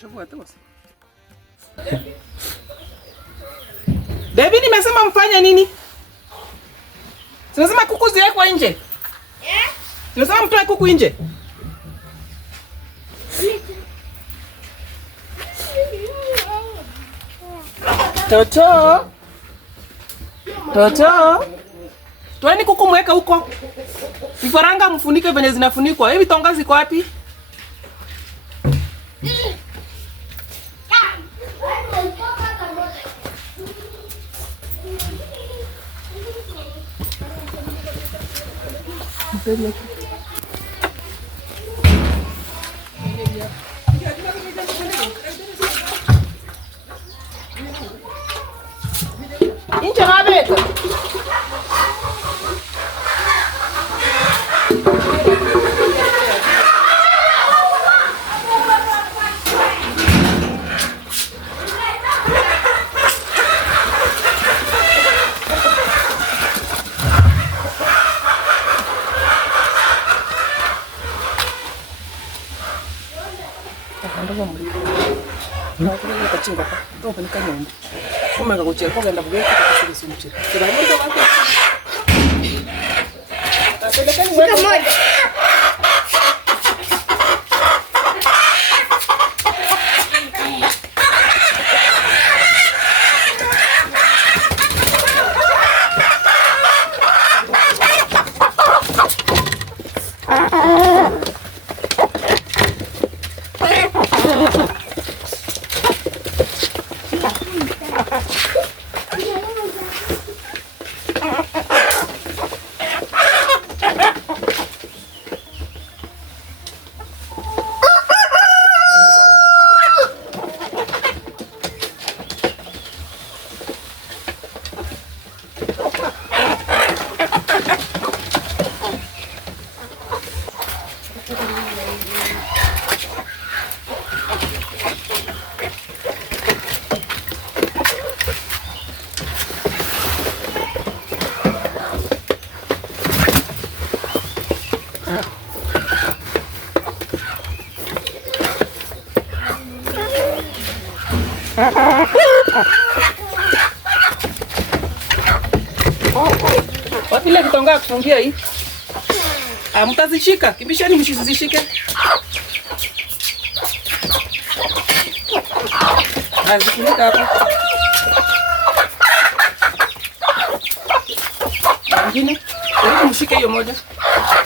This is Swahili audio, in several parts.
Chukua tu. Baby, nimesema mfanye nini? Sinasema kuku ziwekwa nje. Sinasema mtoe kuku nje. Toto. Toto. Toeni kuku mweka huko. Vifaranga mfunike venye zinafunikwa. Hivi tonga ziko wapi? Incha mabeta. Ndogo muri. Ndogo kachinga pa. Ndogo ni kanyombe. Kama ngakuchira kwa ngenda bugeka kwa sisi mchira. Sasa ndio wapi? Apelekeni wewe moja. Wapi ile kitonga kufungia hii? Mtazishika, kibishani msizishike. Azifunika hapa. Nyingine, hebu mshike hiyo moja.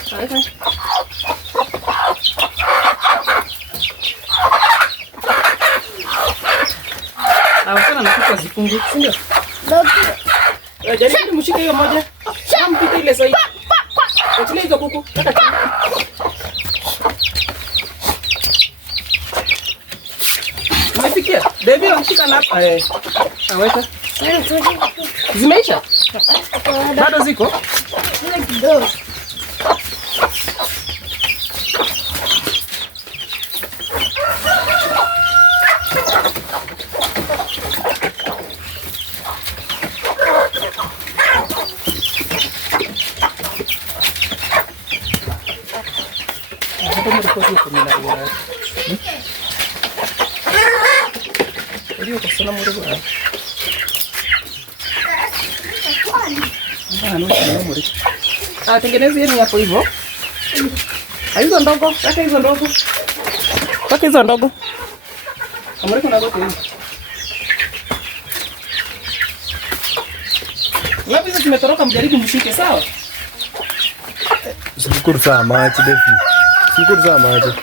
Haya. Sana na kuku zifungu, si ndio? Ndio. Jaribu mshike hiyo moja. Mpite ile sasa. Achilia hizo kuku. Kata chini. Umefikia? Baby unashika na hapa. Aweka. Zimeisha? Bado ziko? Kidogo. Ndio kwa sana mdogo. Tengeneza yeye hapo hivyo. Hizo ndogo, kaka hizo ndogo. Kaka hizo ndogo. Amreko na gote hivi. Wapi hizo zimetoroka, mjaribu mshike sawa? Shukuru sana maji defi. Shukuru sana maji.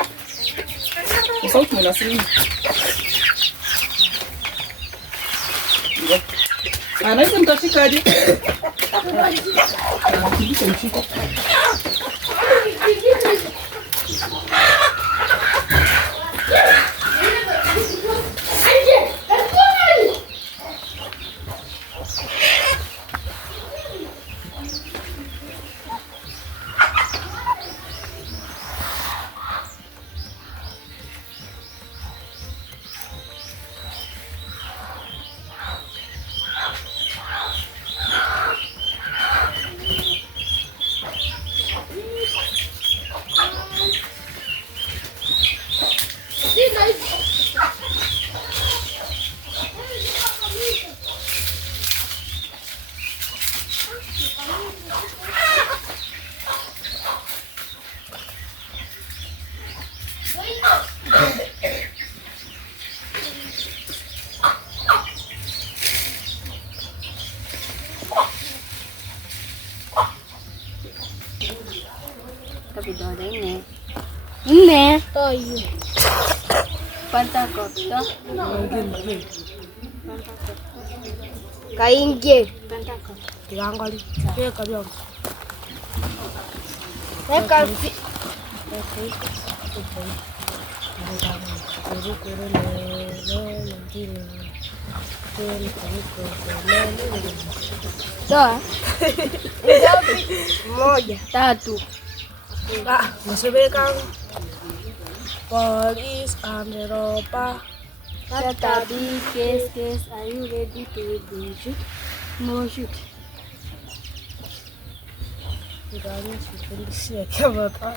Sauti mnasiri. Anaweza mtashika aje? Mshika. Tapi dah ada ini. Ini. Oh iya. Pantakot to. Kainge. Pantakot. Kiangali. Kaya kabia. Kapi. Sawa. Moja, tatu. Masebeka. Police and robber. Tatabi, case, are you ready to shoot? No shoot. Police and robber.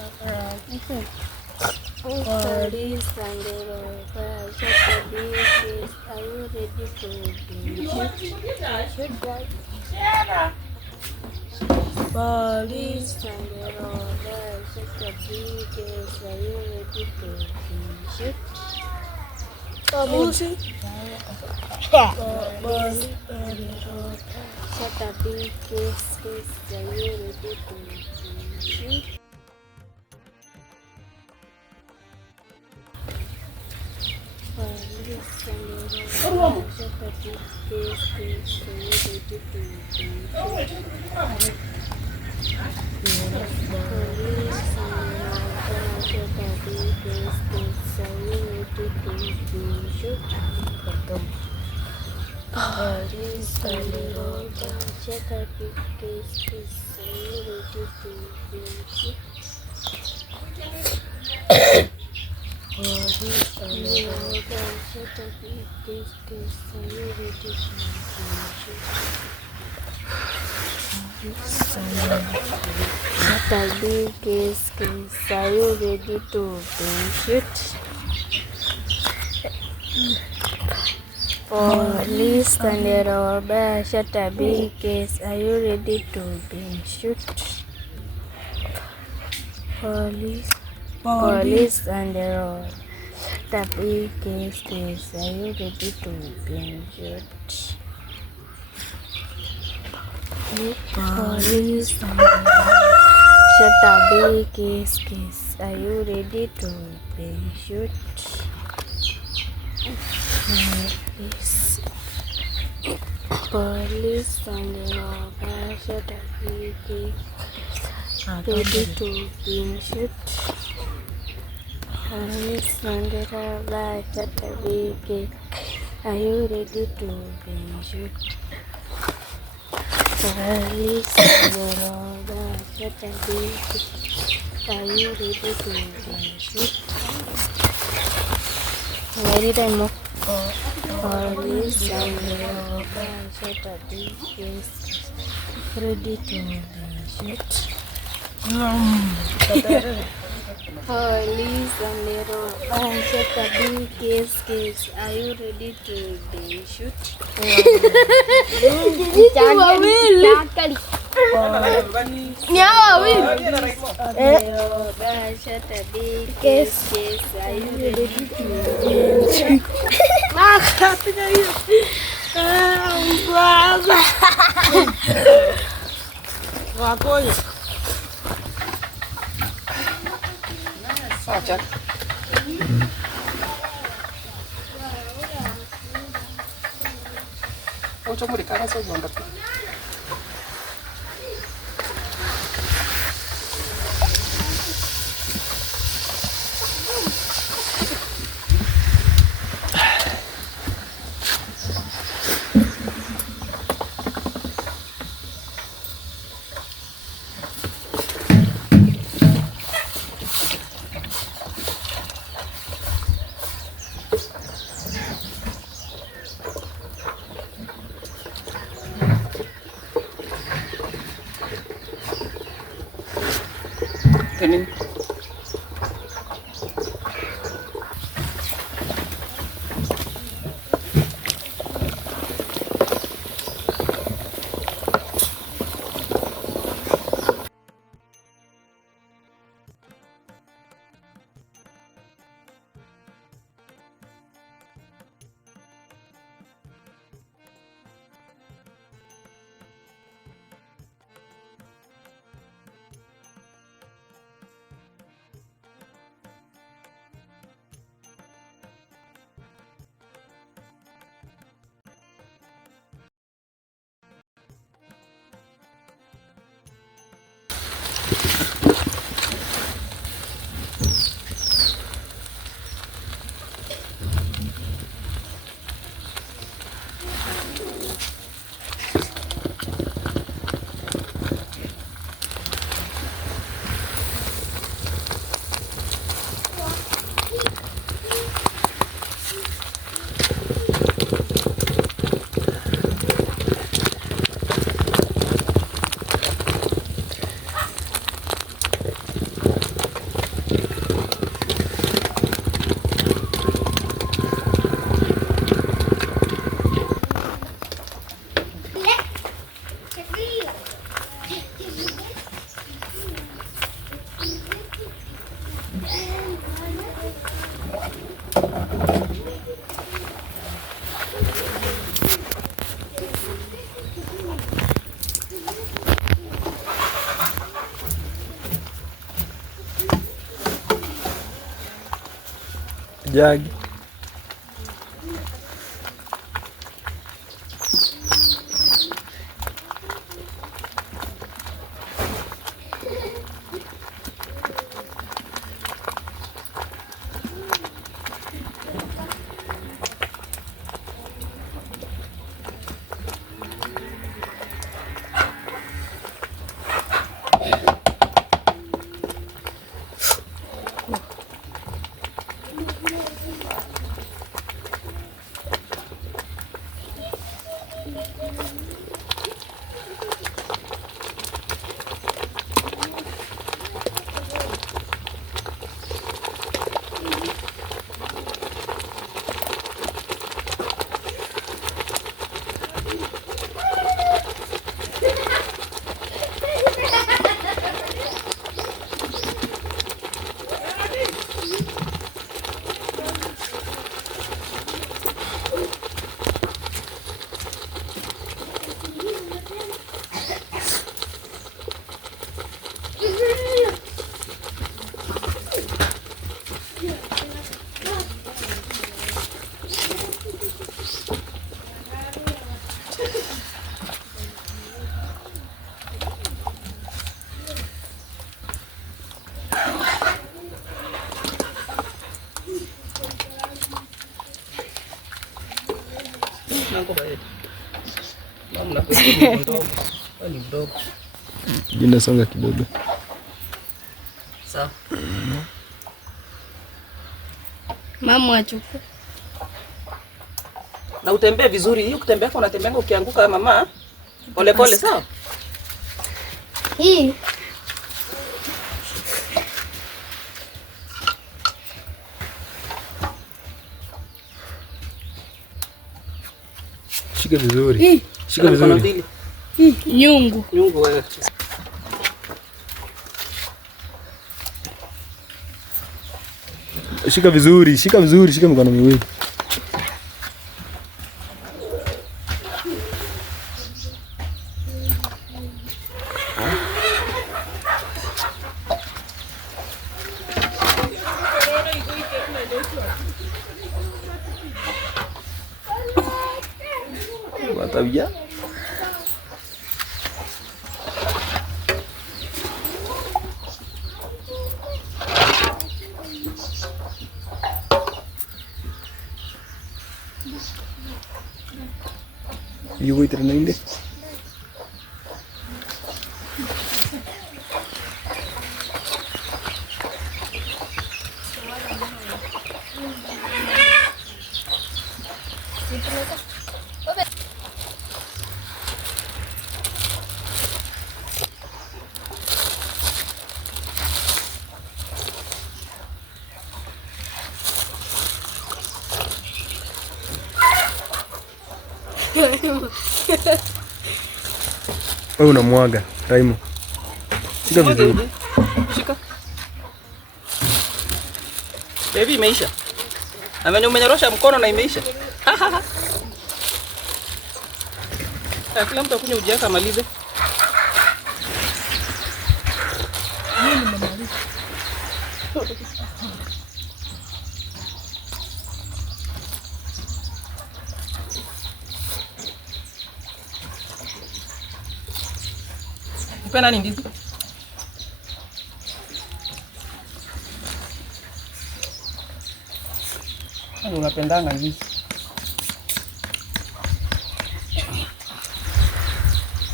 Police and robber. Tatabi, case, are you ready to shoot? Shoot, guys. Police And robber. Tatabi, case, are you ready to shoot? Lucy. Shut up, big kiss, are you ready to shoot? Police and robber. Shut up, big kiss, are you ready to shoot? Police and robber. Shut up, big kiss, are you ready to shoot? Police and robber. Shut up, big kiss, are you ready to shoot? Police and robber. Shut up, big kiss, are you ready to shoot? Shut up, big kiss, are you ready to shoot? Police and robber, shut a big case. Are you ready to be shoot? Police and robber, shut a big case. Are you ready to be shoot? Police and robber, shut a big case. Are you ready to be shoot? Police and robber, shut up, ready to be shoot. Police and robber, shut up, are you ready to be shoot? Police and robber, shut up, are you ready to be shoot? Very time of police and robber, shut up, ready to be shoot. Police and robber, shut up, case, are you ready to be shoot? Shut up, case, are you ready to be shoot? Sacha. Ocho murikana so zonda. Ini Jagi. Jina songa kidogo. Sawa. Mama achukue. Na utembee vizuri. Hiyo kutembea kwa unatembea ukianguka mama. Pole pole sawa? Hii. Shika vizuri. Shika vizuri. Nyungu. Nyungu wewe. Shika vizuri, shika vizuri, shika mikono miwili. Watabia. Yuko iterna inde. Wewe unamwaga, Raimo. Shika vizuri. Shika. Baby imeisha. Ameni umenyorosha mkono na imeisha. Kila mtu akunywe uji yake amalize. Mimi nimemaliza. Pena ni ndizi. Unapendanga ndizi.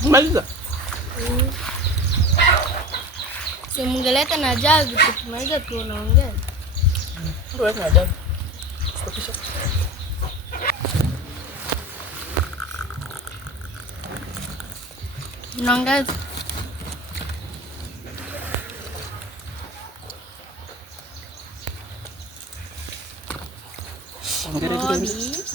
Maliza. Si mungeleta na jagi tukimaliza tunaongea. Ndio weka na jagi. Stopisha. Naongeza. Ongera kidogo.